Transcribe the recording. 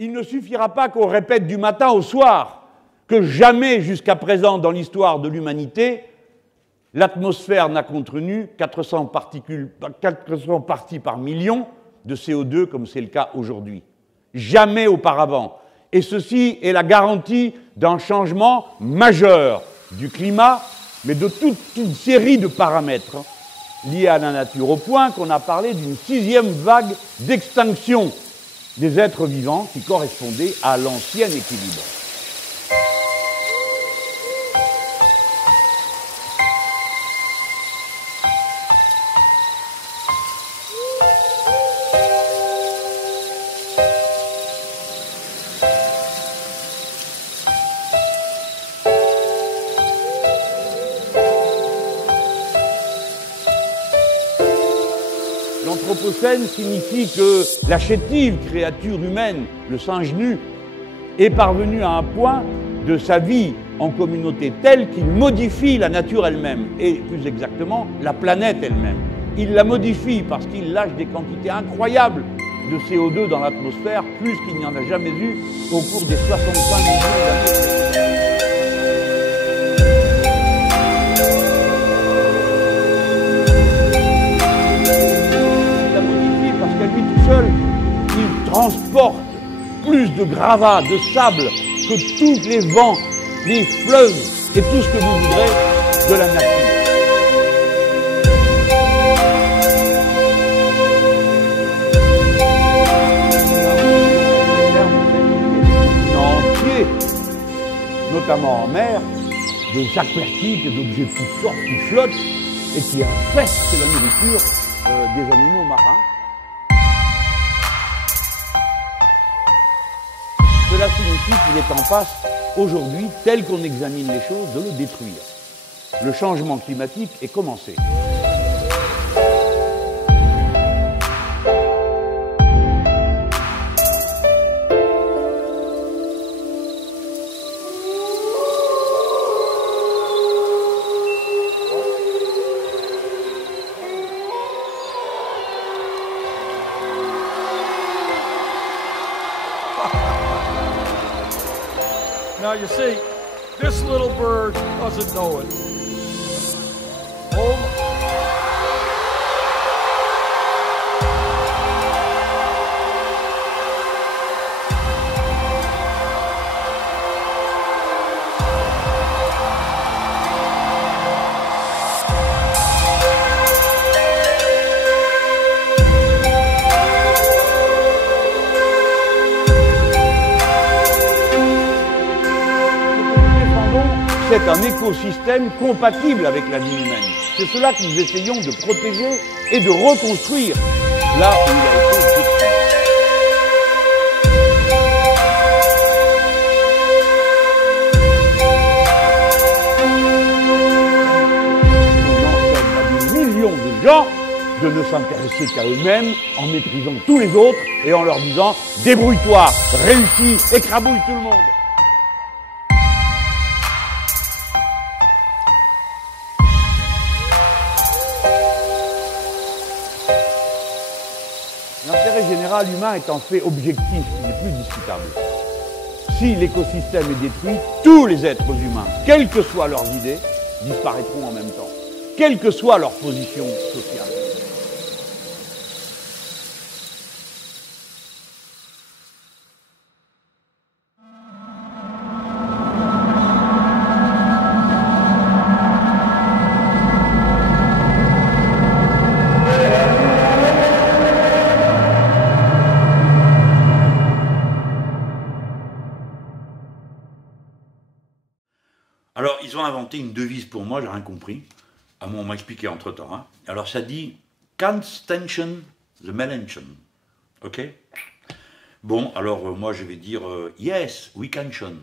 Il ne suffira pas qu'on répète du matin au soir que jamais jusqu'à présent dans l'histoire de l'humanité, l'atmosphère n'a contenu 400 parties par million de CO2 comme c'est le cas aujourd'hui. Jamais auparavant. Et ceci est la garantie d'un changement majeur du climat, mais de toute une série de paramètres liés à la nature, au point qu'on a parlé d'une 6e vague d'extinction des êtres vivants qui correspondait à l'ancien équilibre. L'Anthropocène signifie que la chétive créature humaine, le singe nu, est parvenu à un point de sa vie en communauté tel qu'il modifie la nature elle-même, et plus exactement la planète elle-même. Il la modifie parce qu'il lâche des quantités incroyables de CO2 dans l'atmosphère, plus qu'il n'y en a jamais eu au cours des 65 millions d'années. Il transporte plus de gravats, de sable que tous les vents, les fleuves et tout ce que vous voudrez de la nature. Entier, notamment en mer, des aquatiques et d'objets de toutes sortes qui flottent et qui infestent la nourriture des animaux marins. Cela signifie qu'il est en passe, aujourd'hui, tel qu'on examine les choses, de le détruire. Le changement climatique est commencé. Now you see, this little bird doesn't know it. C'est un écosystème compatible avec la vie humaine. C'est cela que nous essayons de protéger et de reconstruire là où il a été détruit. On enseigne à des millions de gens de ne s'intéresser qu'à eux-mêmes en méprisant tous les autres et en leur disant « débrouille-toi, réussis, écrabouille tout le monde ». L'intérêt général humain est en fait objectif, il n'est plus discutable. Si l'écosystème est détruit, tous les êtres humains, quelles que soient leurs idées, disparaîtront en même temps, quelle que soit leur position sociale. Alors, ils ont inventé une devise pour moi, j'ai rien compris. Ah bon, on m'a expliqué entre-temps. Hein. Alors, ça dit « Can't tension the Melanchon ». OK? Bon, alors, moi, je vais dire « Yes, we can shun ».